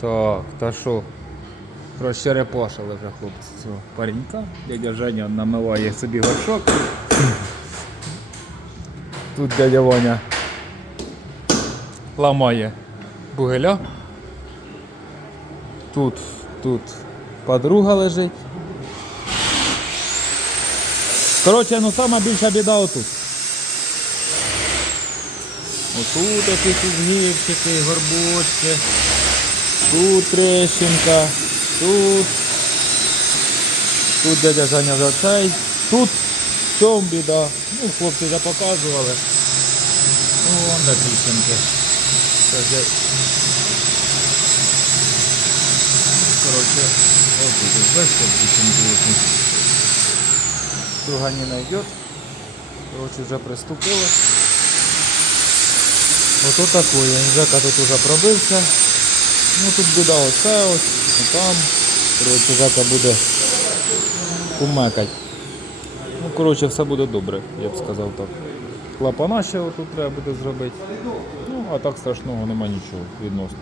Так, та що? Розчерепашили вже хлопці цього паренька. Дядя Женя намиває собі горшок. Тут дядя Ваня ламає бугеля. Тут, тут подруга лежить. Коротше, ну сама більша біда отут. Отут якісь згибчики, горбочки. Тут трещинка, тут. Тут дядя Женя вже цей. Тут в цьому біда. Ну, хлопці вже показували. Ну, вон де тріщинки. Коротше, ось тут бачите тріщинки які. Струганина йде. Коротше, вже приступили. Ото такое. Жека тут уже пробився. Ну тут буде оце ось, і там. Жека буде кумекать. Ну, коротше, все буде добре, я б сказав так. Клапана ще тут треба буде зробити. Ну, а так страшного нема нічого відносно.